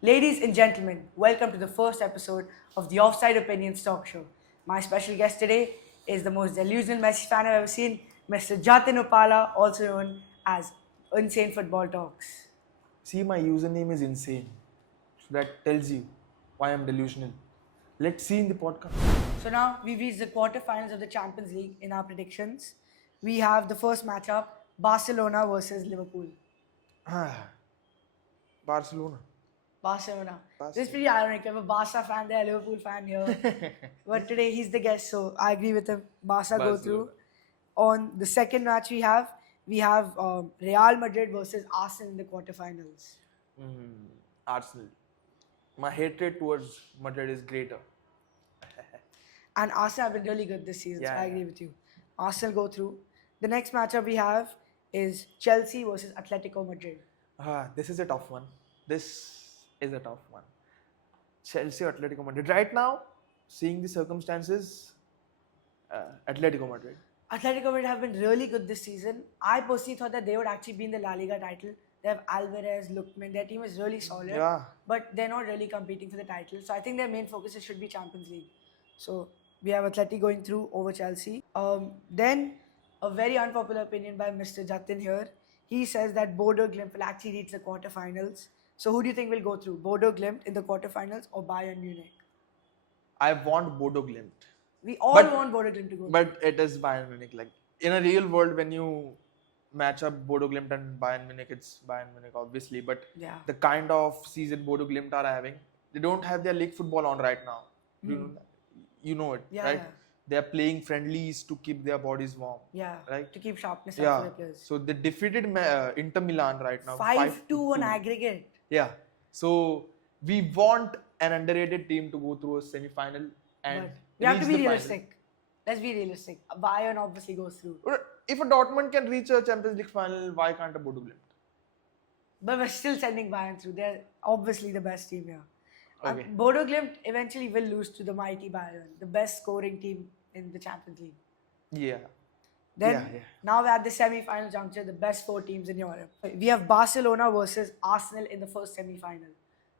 Ladies and gentlemen, welcome to the first episode of the Offside Opinions Talk Show. My special guest today is the most delusional Messi fan I've ever seen, Mr. Jatin Upala, also known as Insane Football Talks. See, my username is insane. So that tells you why I'm delusional. Let's see in the podcast. So now we've reached the quarterfinals of the Champions League in our predictions. We have the first matchup, Barcelona versus Liverpool. Barcelona. Barcelona. This is pretty ironic. We have a Barca fan there, a Liverpool fan here. But today he's the guest, so I agree with him. Barca go through. On the second match we have Real Madrid versus Arsenal in the quarterfinals. Arsenal. My hatred towards Madrid is greater. And Arsenal have been really good this season, so I agree with you. Arsenal go through. The next matchup we have is Chelsea versus Atletico Madrid. This is a tough one. Chelsea or Atletico Madrid. Right now, seeing the circumstances, Atletico Madrid. Atletico Madrid have been really good this season. I personally thought that they would actually be in the La Liga title. They have Alvarez, Lookman. Their team is really solid. Yeah. But they're not really competing for the title. So I think their main focus should be Champions League. So we have Atleti going through over Chelsea. Then a very unpopular opinion by Mr. Jatin here. He says that Bodo Glimt will actually reach the quarterfinals. So who do you think will go through? Bodo Glimt in the quarterfinals or Bayern Munich? I want Bodo Glimt. We all want Bodo Glimt to go. But it is Bayern Munich. Like in a real world, when you match up Bodo Glimt and Bayern Munich, it's Bayern Munich, obviously. But the kind of season Bodo Glimt are having, they don't have their league football on right now. You know it, right? They are playing friendlies to keep their bodies warm. Right? To keep sharpness up for the players. So they defeated Inter Milan right now. 5-2 on aggregate. Yeah. So we want an underrated team to go through a semi-final and we have to be realistic. Let's be realistic. Bayern obviously goes through. If a Dortmund can reach a Champions League final, why can't a Bodo Glimt? But we're still sending Bayern through. They're obviously the best team here. Okay. Bodo Glimt eventually will lose to the mighty Bayern, the best scoring team in the Champions League. Yeah. Then now we're at the semi-final juncture, the best 4 teams in Europe. We have Barcelona versus Arsenal in the first semi-final.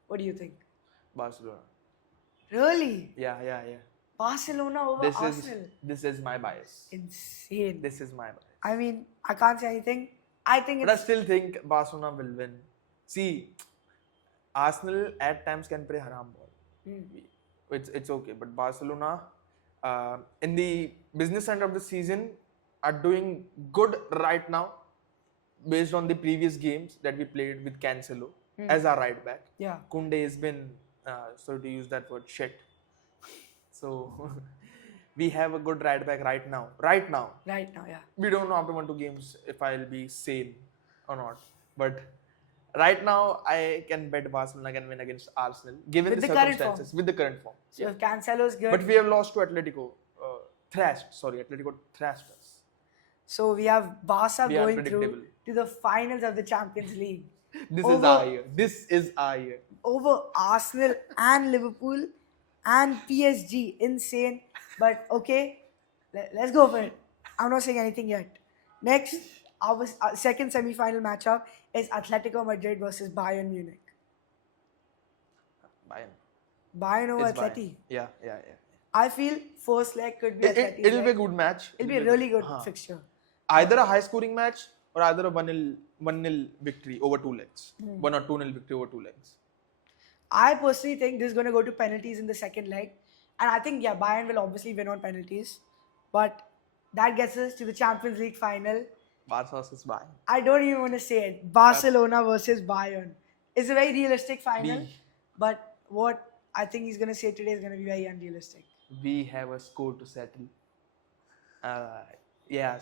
What do you think? Barcelona. Really? Yeah. Barcelona over Arsenal. This is my bias. Insane. This is my bias. I mean, I can't say anything. I think But I still think Barcelona will win. See, Arsenal at times can play haram ball. It's okay. But Barcelona, in the business end of the season, are doing good right now based on the previous games that we played with Cancelo as our right back. Yeah. Koundé has been, sorry to use that word, shit. So we have a good right back right now. Right now, yeah. We don't know after 1-2 games if I'll be sane or not. But right now, I can bet Barcelona can win against Arsenal given the circumstances with the current form. So if Cancelo's good. But we have lost to Atletico. Atletico thrashed us. So we have Barca going through to the finals of the Champions League. This is our year. Over Arsenal and Liverpool and PSG. Insane. But okay, let's go for it. I'm not saying anything yet. Next, our second semi-final matchup is Atletico Madrid versus Bayern Munich. Bayern over Atleti. Yeah. I feel first leg could be Atleti. It'll be a good match. It'll be a really good fixture. Either a high-scoring match or either a 1-0 victory over 2 legs. 1 or 2-0 victory over 2 legs. I personally think this is going to go to penalties in the second leg. And I think, Bayern will obviously win on penalties. But that gets us to the Champions League final. Barca versus Bayern. I don't even want to say it. Barcelona versus Bayern. It's a very realistic final. But what I think he's going to say today is going to be very unrealistic. We have a score to settle.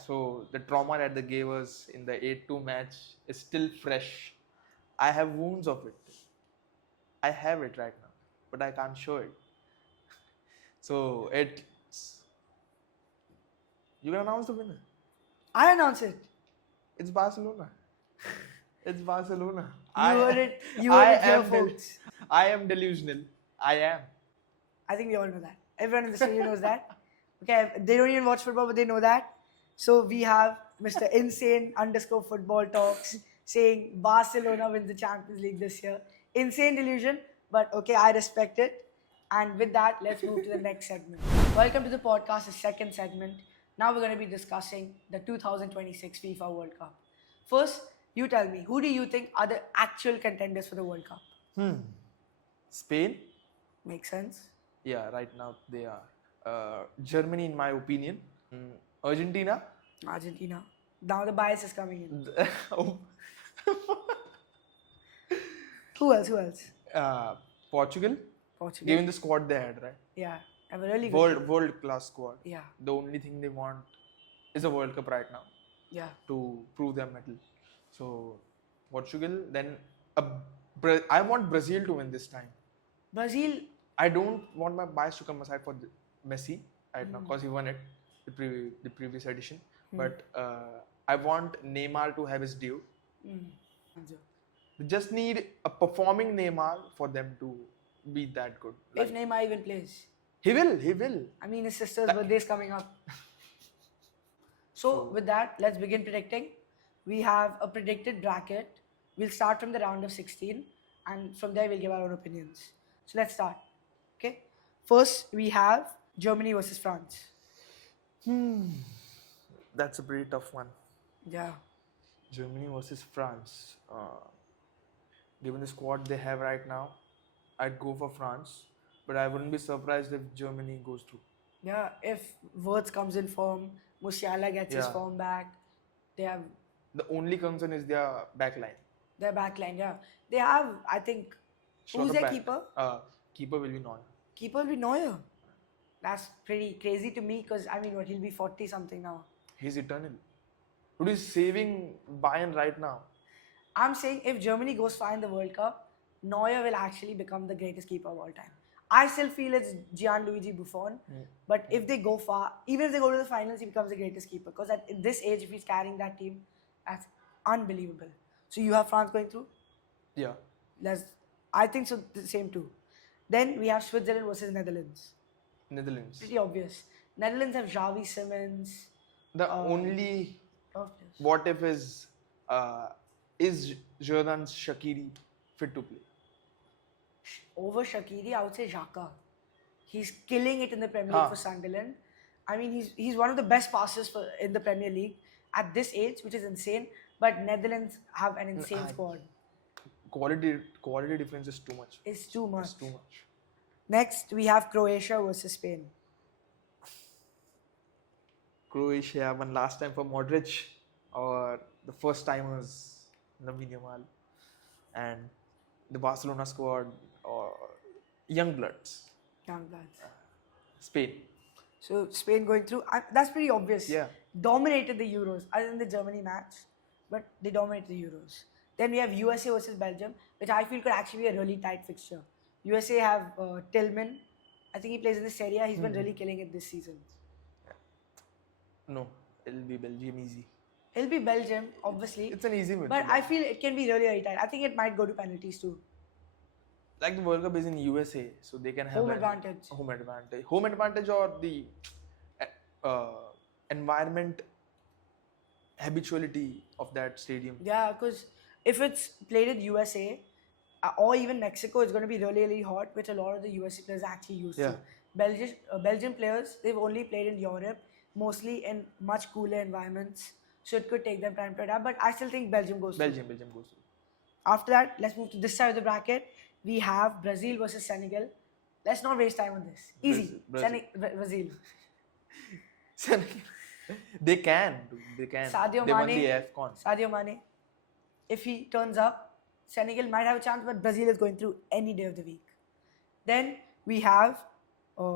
So the trauma that they gave us in the 8-2 match is still fresh. I have wounds of it. I have it right now, but I can't show it. So you can announce the winner. I announce it. It's Barcelona. It's Barcelona. You heard it here, folks. I am delusional. I am. I think we all know that. Everyone in the studio knows that. Okay, they don't even watch football, but they know that. So we have Mr. Insane _ football talks saying Barcelona wins the Champions League this year. insane delusion, but okay, I respect it. And with that, let's move to the next segment. Welcome to the podcast, the second segment. Now we're going to be discussing the 2026 FIFA World Cup. First, you tell me, who do you think are the actual contenders for the World Cup? Spain? Makes sense? Yeah, right now they are. Germany, in my opinion. Argentina? Argentina. Now the bias is coming in. Oh. Who else? Who else? Portugal? Portugal. Given the squad they had, right? Yeah, have a really good. World class squad. Yeah, The only thing they want is a World Cup right now yeah. to prove their mettle. So Portugal, then I want Brazil to win this time. Brazil. I don't want my bias to come aside for Messi right now because he won it the previous edition. But I want Neymar to have his due. They just need a performing Neymar for them to be that good. If Neymar even plays. He will. I mean, his sister's birthday is coming up. So, with that, let's begin predicting. We have a predicted bracket. We'll start from the round of 16, and from there, we'll give our own opinions. So, let's start. Okay? First, we have Germany versus France. That's a pretty tough one. Yeah. Germany versus France. Given the squad they have right now, I'd go for France, but I wouldn't be surprised if Germany goes through. Yeah, if Wirtz comes in form, Musiala gets his form back, they have The only concern is their backline. their backline. Yeah, they have. I think who's their keeper? Keeper will be Neuer. Keeper will be Neuer. That's pretty crazy to me because I mean, what, he'll be 40 something now. He's eternal. Dude is saving Bayern right now. I'm saying if Germany goes far in the World Cup, Neuer will actually become the greatest keeper of all time. I still feel it's Gianluigi Buffon, but if they go far, even if they go to the finals, he becomes the greatest keeper. Because at this age, if he's carrying that team, that's unbelievable. So you have France going through? Yeah. I think so. The same too. Then we have Switzerland versus Netherlands. Netherlands. Pretty obvious. Netherlands have Xavi Simons. The only Oh, what if is Jordan Shaqiri fit to play? over Shaqiri, I would say Xhaka. He's killing it in the Premier League for Sunderland. I mean, he's one of the best passers in the Premier League at this age, which is insane. But Netherlands have an insane squad. Quality difference is too much. It's too much. It's too much. Next, we have Croatia versus Spain. Croatia won last time for Modric, or the first time was Lamine Yamal, and the Barcelona squad or young bloods. Young bloods. Spain. So Spain going through. That's pretty obvious. Yeah. Dominated the Euros, other than the Germany match, but they dominated the Euros. Then we have USA versus Belgium, which I feel could actually be a really tight fixture. USA have Tillman. I think he plays in the Serie A. He's been really killing it this season. No, it'll be Belgium easy. It'll be Belgium, obviously. It's an easy win. But I feel it can be really, really tight. I think it might go to penalties too. Like the World Cup is in USA, so they can have Home advantage. Home advantage or the environment habituality of that stadium. Yeah, because if it's played in USA or even Mexico, it's going to be really, really hot, which a lot of the USA players are actually used to. Belgian players, they've only played in Europe, mostly in much cooler environments. So it could take them time to adapt, but I still think Belgium goes through. Belgium goes through. After that, let's move to this side of the bracket. We have Brazil versus Senegal. Let's not waste time on this. Easy. Brazil. Senegal. They can. They can. Sadio they won Mane. the AFCON. Sadio Mane. If he turns up, Senegal might have a chance, but Brazil is going through any day of the week. Then we have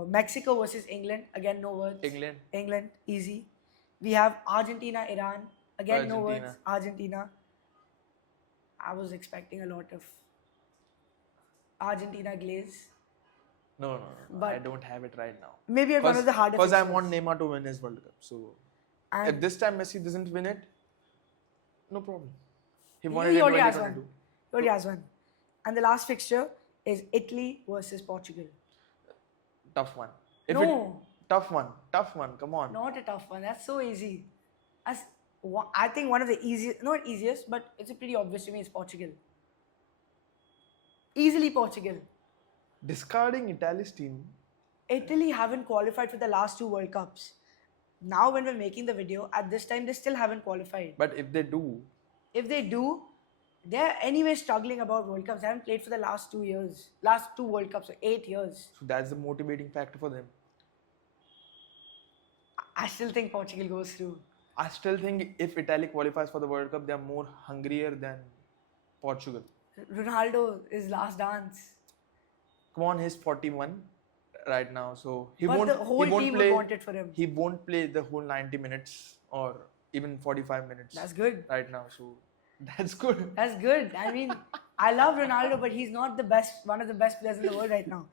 Mexico versus England. Again, no words. England, easy. We have Argentina, Iran. Again, no words. Argentina. I was expecting a lot of Argentina glaze. No. But I don't have it right now. Maybe at one of the hardest. Because I want Neymar to win his World Cup. So and if this time Messi doesn't win it, no problem. He won he it in already has 2022. one. He already has one. And the last fixture is Italy versus Portugal. Tough one. Tough one. Come on. Not a tough one. That's so easy. I think one of the easiest, not easiest, but it's a pretty obvious to me, is Portugal. Easily Portugal. Discarding Italy's team. Italy haven't qualified for the last two World Cups. Now, when we're making the video, at this time, they still haven't qualified. But if they do, If they do, they're anyway struggling about World Cups. They haven't played for the last 2 years. Last two World Cups, 8 years. so that's the motivating factor for them. I still think Portugal goes through. I still think if Italy qualifies for the World Cup, they are more hungrier than Portugal. Ronaldo is last dance. Come on, he's 41 right now, so he But won't. the whole he won't team play. would want it for him. He won't play the whole 90 minutes or even 45 minutes. That's good. Right now, so that's good. That's good. I mean, I love Ronaldo, but he's not the best, one of the best players in the world right now.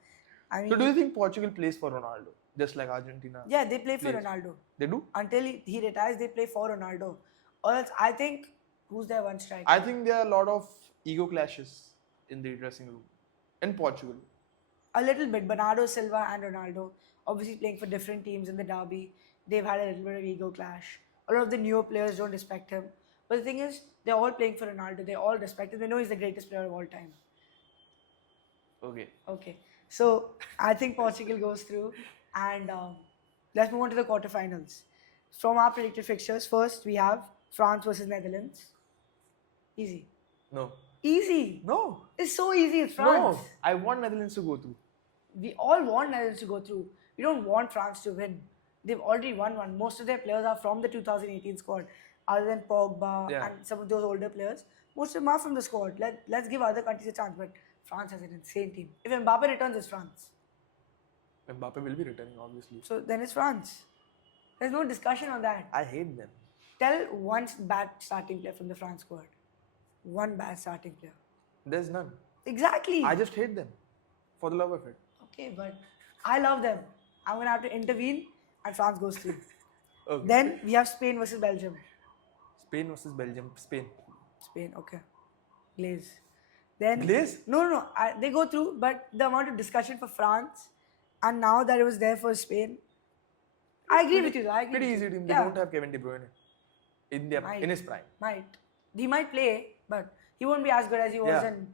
I mean, So do you think Portugal plays for Ronaldo, just like Argentina? yeah, they play for plays? Ronaldo. They do. Until he retires, they play for Ronaldo. Or else, I think, who's their one striker? I think there are a lot of ego clashes in the dressing room in Portugal. A little bit. Bernardo Silva and Ronaldo, obviously playing for different teams in the derby. They've had a little bit of ego clash. A lot of the newer players don't respect him. But the thing is, they're all playing for Ronaldo. They all respect him. They know he's the greatest player of all time. Okay. Okay. So I think Portugal goes through. And let's move on to the quarterfinals. From our predicted fixtures, first we have France versus Netherlands. Easy. No. Easy. No. It's so easy. It's France. No. I want Netherlands to go through. We all want Netherlands to go through. We don't want France to win. They've already won one. Most of their players are from the 2018 squad, other than Pogba Yeah. and some of those older players. Most of them are from the squad. Let's give other countries a chance. But France has an insane team. If Mbappe returns, it's France. Mbappe will be returning, obviously. So then it's France. There's no discussion on that. I hate them. Tell one bad starting player from the France squad. One bad starting player. There's none. Exactly. I just hate them for the love of it. Okay, but I love them. I'm going to have to intervene and France goes through. Okay. Then we have Spain versus Belgium. Spain versus Belgium. Spain. Spain, okay. Glaze. Then Glaze? No. They go through, but the amount of discussion for France, and now that it was there for Spain, I agree with you. Though. I agree. Pretty with easy you. team. They Yeah, don't have Kevin De Bruyne in his prime. Might. He might play, but he won't be as good as he was Yeah. in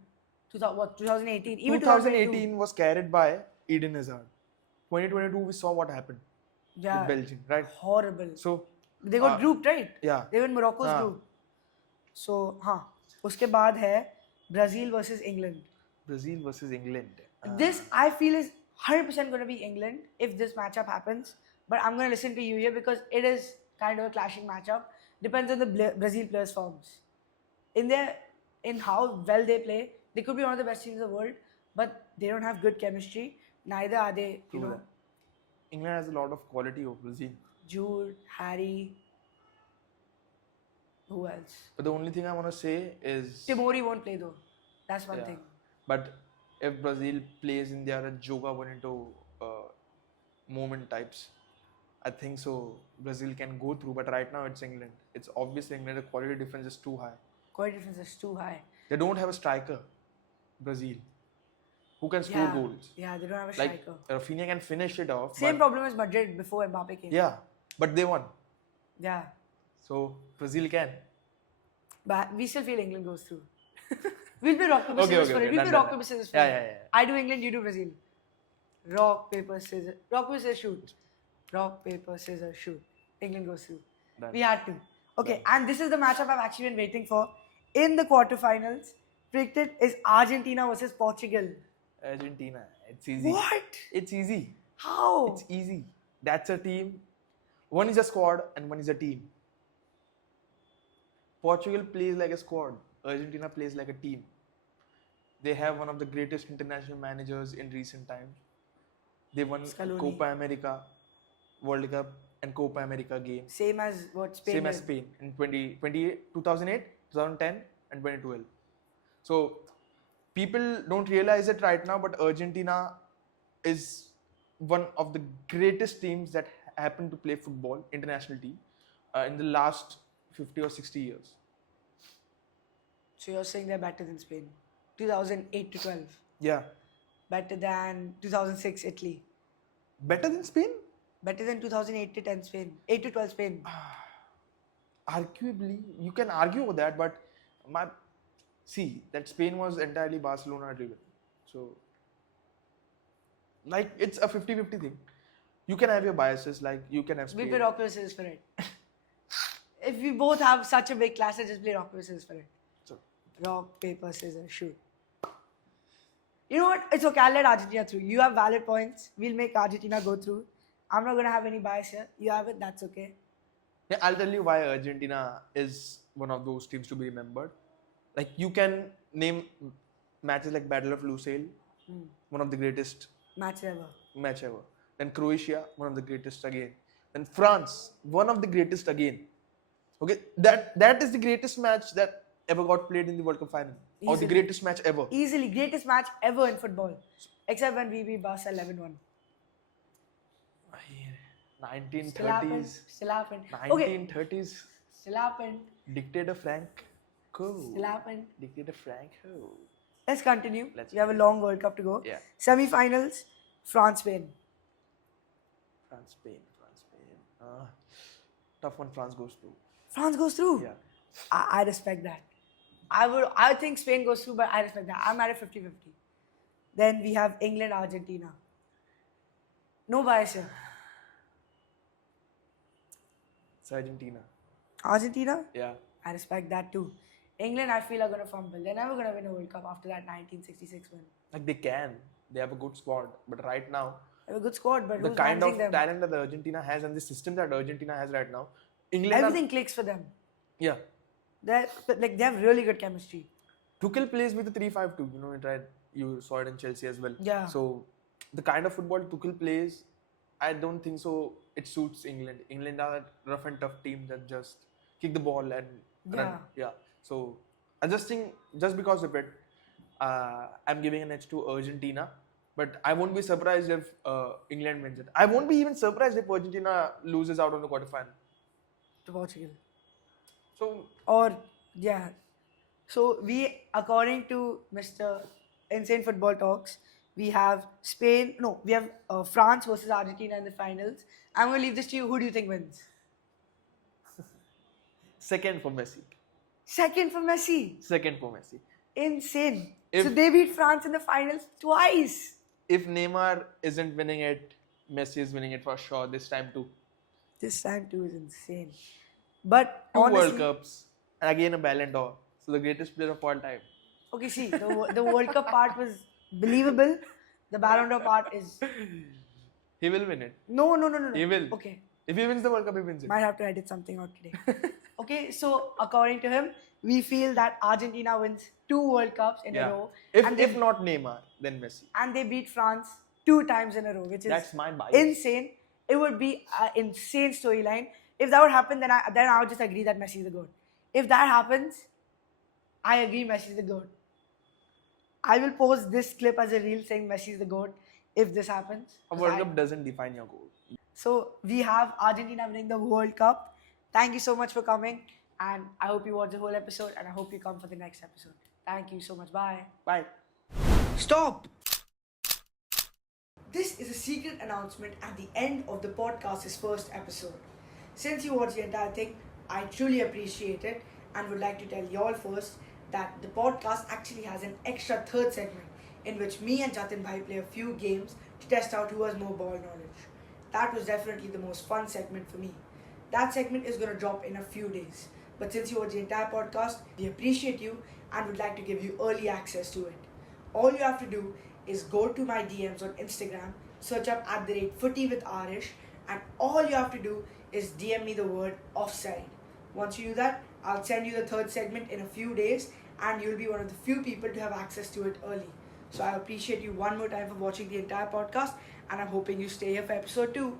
2018. Even 2018 was carried by Eden Hazard. 2022 we saw what happened Yeah. with Belgium, right? Horrible. So They got grouped, right? yeah. They were in Morocco's हाँ. group. So, हाँ. उसके बाद है Brazil versus England. Brazil versus England. This I feel is 100% going to be England if this matchup happens. But I'm going to listen to you here because it is kind of a clashing matchup. Depends on the Brazil players' forms. In how well they play, they could be one of the best teams in the world, but they don't have good chemistry. Neither are they, you True know, that. England has a lot of quality of Brazil. Jude, Harry. Who else? But the only thing I want to say is Timori won't play though. That's one yeah. thing. But if Brazil plays in their Joga Bonito moment types, I think so Brazil can go through. But right now it's England. It's obvious England. The quality difference is too high. Quality difference is too high. They don't have a striker, Brazil, who can score goals. Yeah, they don't have a Like striker. Rafinha can finish it off. Same but, problem as Madrid before Mbappe came. Yeah, but they won. Yeah. So Brazil can. But we still feel England goes through. We'll be rock, paper, Okay, scissors okay, for it. okay, We'll be done, rock, done. paper, scissors for Yeah, it. yeah, yeah. I do England, you do Brazil. Rock, paper, scissors. Rock, paper, scissors, shoot. Rock, paper, scissors, shoot. England goes through. Done. We had to. Okay, and this is the matchup I've actually been waiting for. In the quarterfinals, predicted is Argentina versus Portugal. Argentina. It's easy. What? It's easy. How? It's easy. That's a team. One is a squad and one is a team. Portugal plays like a squad. Argentina plays like a team. They have one of the greatest international managers in recent times. They won Scaloni. Copa America, World Cup, and Copa America games. Same as what Spain Same as did. Spain in 2008, 2010, and 2012. So people don't realize it right now, but Argentina is one of the greatest teams that happen to play football, international team, in the last 50 or 60 years. So you're saying they're better than Spain? 2008 to 12. Yeah. Better than 2006 Italy. Better than Spain? Better than 2008 to 10 Spain. 8 to 12 Spain. Arguably, you can argue with that, but see that Spain was entirely Barcelona driven. So, like, it's a 50-50 thing. You can have your biases, like you can have We Spain. play rock, paper, scissors for it. If we both have such a big class, let's just play rock, paper, scissors for it. So, Rock, paper, scissors, shoot. You know what? It's okay. I'll let Argentina through. You have valid points. We'll make Argentina go through. I'm not going to have any bias here. You have it. That's okay. yeah, I'll tell you why Argentina is one of those teams to be remembered. Like, you can name matches like Battle of Lusail, one of the greatest Match ever. match ever. Then Croatia, one of the greatest again. Then France, one of the greatest again. Okay, that is the greatest match that ever got played in the World Cup final, or the Easily. greatest match ever. Easily. Greatest match ever in football. Except when we beat Barca 11-1. 1930s, Still happened. Still happened. Okay. 1930s. Still happened. Dictator Franco. Still happened. Dictator Franco. Let's continue. Let's We have a long World Cup to go. Yeah. Semi-finals, France-Spain. France, Spain. Tough one. France goes through. France goes through. Yeah. I respect that. I think Spain goes through, but I respect that. I'm at a 50-50. Then we have England, Argentina. No bias here. It's Argentina. Argentina? Yeah. I respect that too. England, I feel, are going to fumble. They're never going to win a World Cup after that 1966 win. Like, they can. They have a good squad. But right now, They have a good squad, but the who's kind of managing them? talent that Argentina has and the system that Argentina has right now, England. Everything clicks for them. Yeah. They have really good chemistry. Tuchel plays with the 3-5-2. You know, it right. You saw it in Chelsea as well. Yeah. So the kind of football Tuchel plays, I don't think so. It suits England. England are that rough and tough team that just kick the ball and run. Yeah. So adjusting just because of it, I'm giving an edge to Argentina. But I won't be surprised if England wins it. I won't be even surprised if Argentina loses out on the quarterfinal. To Portugal. So So we, according to Mr. Insane Football Talks, we have Spain. No, we have France versus Argentina in the finals. I'm going to leave this to you. Who do you think wins? second for Messi. Second for Messi. Second for Messi. Insane. If- So they beat France in the finals twice. If Neymar isn't winning it, Messi is winning it for sure this time too. This time too is insane. But Two honestly, World Cups and again a Ballon d'Or. So the greatest player of all time. okay, see, the World Cup part was believable. The Ballon d'Or part is He will win it. no. He will. Okay. If he wins the World Cup, he wins it. Might have to edit something out today. Okay, so according to him, we feel that Argentina wins 2 World Cups in a row. and If not Neymar, then Messi. and they beat France 2 times in a row, which is That's my bias. insane. It would be an insane storyline. If that would happen, then I would just agree that Messi is the GOAT. If that happens, I agree Messi is the GOAT. I will post this clip as a reel saying Messi is the GOAT if this happens. A World Cup doesn't define your goal. So we have Argentina winning the World Cup. Thank you so much for coming, and I hope you watch the whole episode, and I hope you come for the next episode. Thank you so much. Bye. Bye. Stop! This is a secret announcement at the end of the podcast's first episode. Since you watched the entire thing, I truly appreciate it and would like to tell y'all first that the podcast actually has an extra third segment in which me and Jatin Bhai play a few games to test out who has more ball knowledge. That was definitely the most fun segment for me. That segment is going to drop in a few days. But since you watched the entire podcast, we appreciate you and would like to give you early access to it. All you have to do is go to my DMs on Instagram, search up @FootyWithArish, and all you have to do is DM me the word offside. Once you do that, I'll send you the third segment in a few days and you'll be one of the few people to have access to it early. So I appreciate you one more time for watching the entire podcast and I'm hoping you stay here for episode 2.